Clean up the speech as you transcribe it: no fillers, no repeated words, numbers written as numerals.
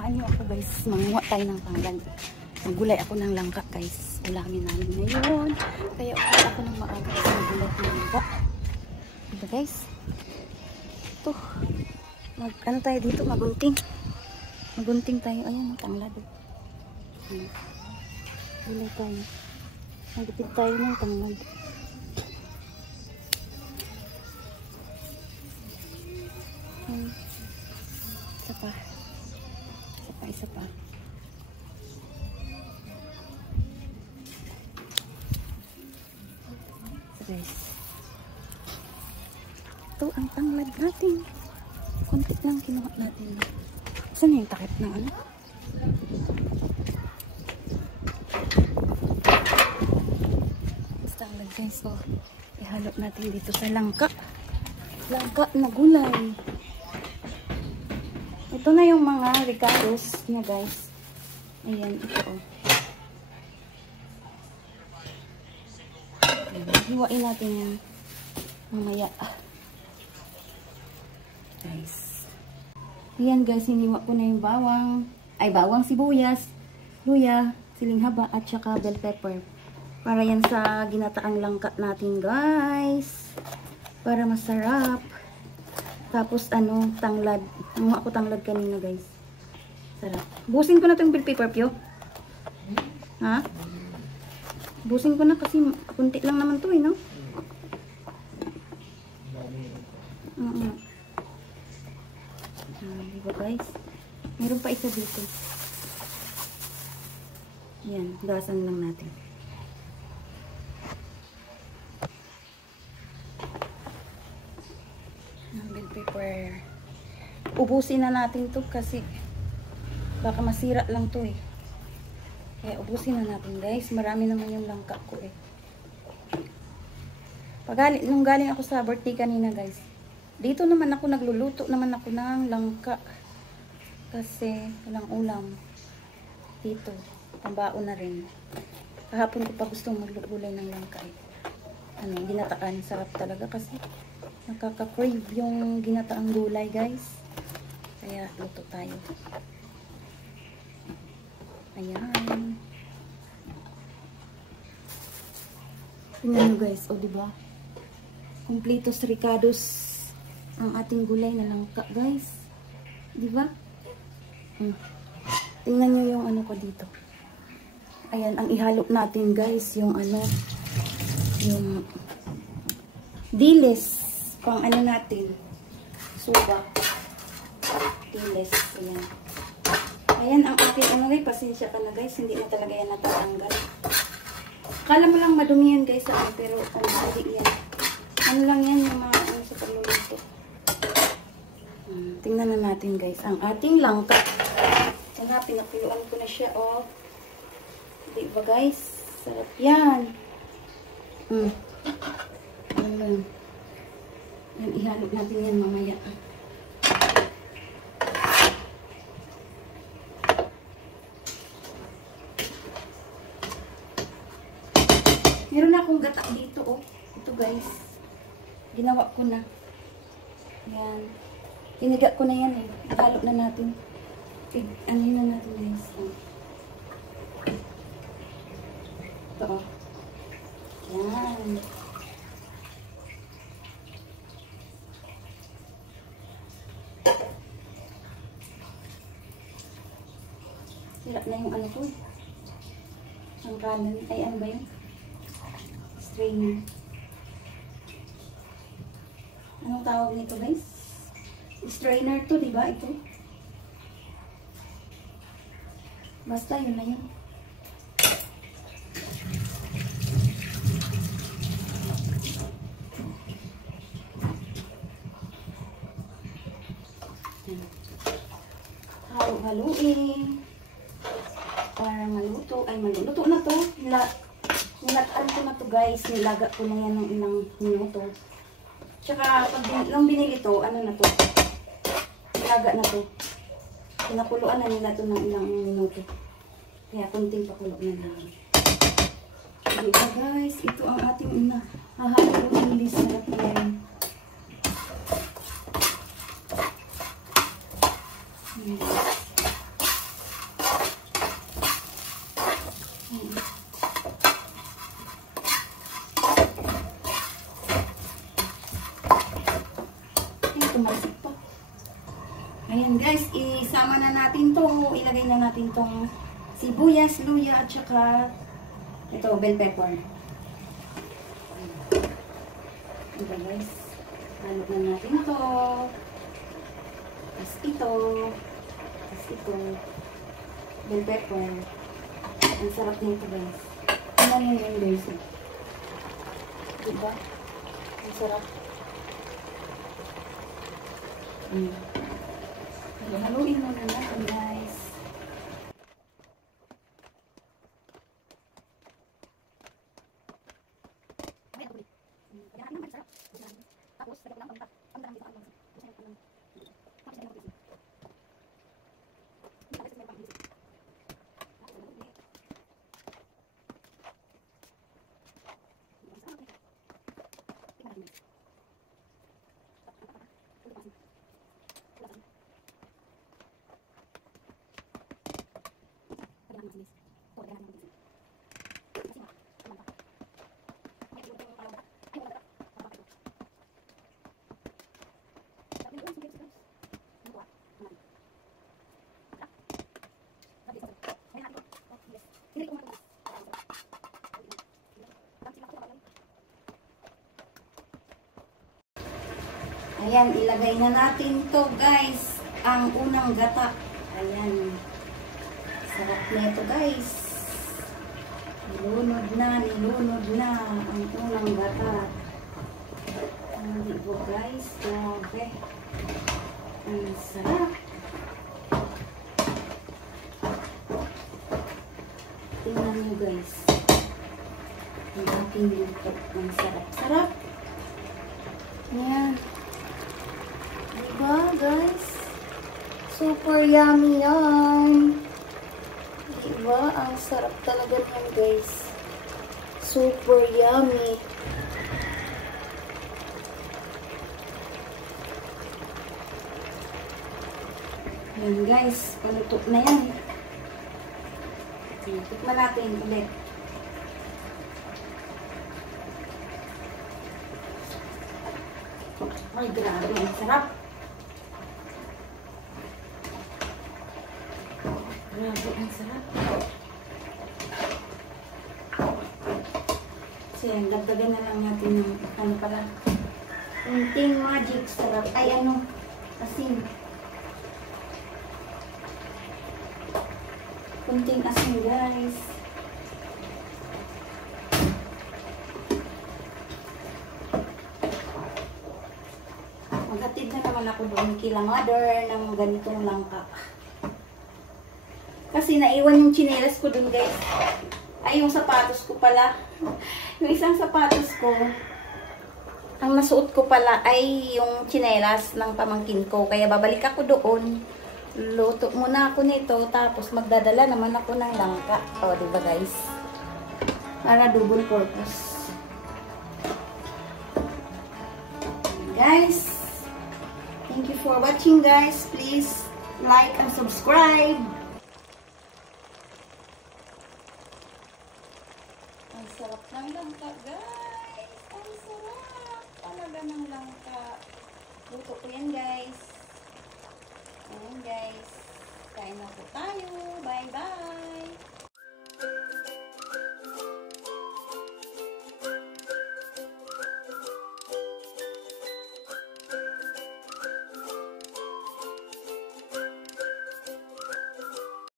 Ano ako guys, manguha tayo ng panglan. Magulay ako ng langka guys. Ulamin namin ngayon. Kaya ulit ako ng maaga sa magulay ng langka. Diba guys? Ito. Ano tayo dito? Magunting. Magunting tayo. Ayan, tanglad. Gulay tayo. Magupit tayo ng tanglad. Isa pa. Isa pa. So guys, ito ang tanglad natin. Konti lang kinuha natin. Saan yung takip ng ano? Tanglad guys, so ihalo natin dito sa langka. Langka na gulay. Ito na yung mga ricados niya guys. Ayan, ito oh. Hiwain natin yan mamaya. Guys. Ayan guys, hiniwa ko na yung bawang. Ay, bawang sibuyas, luya, siling haba, at saka bell pepper. Para yan sa ginataang langka natin guys. Para masarap. Tapos ano, tanglad. Nanguha ako tanglad kanina guys. Sarap. Busin ko na itong bell pepper pyo. Ha? Busin ko na kasi kunti lang naman to eh, no? Diba guys? Meron pa isa dito. Yan, gasan lang natin. Bell pepper. Ubusin na natin to kasi baka masira lang to eh. Kaya ubusin na natin guys. Marami naman yung langka ko eh. Nung galing ako sa birthday kanina guys, dito naman ako nagluluto naman ako ng langka. Kasi walang ulam. Dito. Pambaon na rin. Kahapon ko pa gustong maglulay ng langka eh. Ano, ginataan. Sarap talaga kasi nakaka-crave yung ginataang gulay guys. Kaya luto tayo. Ayan. Tingnan nyo guys. O diba? Completos ricados ang ating gulay na langka guys. Diba? Tingnan nyo yung ano ko dito. Ayan. Ang ihalo natin guys. Yung ano. Yung dilis. Pang ano natin. Suba. Dilis. Ayan. Ayan ang aking ano guys. Pasensya ka na guys. Hindi na talaga yan natatanggal. Akala mo lang madumi yan guys. Pero hindi yan. Ano lang yan yung mga ano sa pagluluto. Tingnan na natin guys. Ang ating langka. Sana pinakuluan ko na siya. Oh. Diba guys? Sarap yan. Ayan. Yan, ihalo natin yan mamaya. Meron akong gata dito, oh. Ito, guys. Ginawa ko na. Yan. Piniga ko na yan, eh. Ihalo na natin. Ano na natin, guys. Ito, oh. Yan. Sira na yung ano ko eh. Ang kanan. Ay, ano ba yun? Strainer. Anong tawag nito guys? Strainer to, diba? Ito. Basta yun na yun. Halo-haluin. Para maluto. Ay, maluluto na to. Nilataan ko na to guys. Nilaga ko na yan ng ilang minuto. Tsaka, pag nung binili to, ano na to? Nilaga na to. Pinakuluan na nila to ng ilang minuto. Kaya, kunting pakulo na lang. Diba guys? Ito ang ating hahalo-haluin. Sarap yan. isama na natin to. Ilagay na natin tong sibuyas, luya, at saka ito, bell pepper. Okay guys. Halog na natin to. Tapos ito. Tapos ito. Bell pepper. Ang sarap nito guys. Ano yun guys? Diba? Ang sarap. Haluin mo na natin guys. Ayan, ilagay na natin to guys. Ang unang gata. Ayan. Sarap na ito guys. Nilunod na ang unang gata. Hindi po guys. Grabe. Ang sarap. Tingnan nyo guys. Ang ating luto. Ang sarap-sarap. Ayan. Diba guys? Super yummy yan. Diba? Ang sarap talaga yan guys. Super yummy. Ayan guys. Paluto na yan. Tikman natin ulit. Ay, grabe. Ang sarap. Grabe, ang sarap. So, yan. Dagdagan na lang natin yung ano pala. Kunting magic sarap. Ay, ano. Asin. Kunting asin, guys. Maghatid na naman ako doon kila mother ng ganitong langka. Kasi naiwan yung tsinelas ko doon guys. Ay, yung sapatos ko pala. Yung isang sapatos ko, ang nasuot ko pala ay yung tsinelas ng pamangkin ko. Kaya babalik ako doon. Luto muna ako nito. Tapos magdadala naman ako ng langka. O, diba guys? Para double purpose. Guys, thank you for watching guys. Please like and subscribe. Ang sarap ng langka guys. Ang sarap talaga ng langka. Luto ko yan guys. Ayan guys. Kain na po tayo. Bye bye.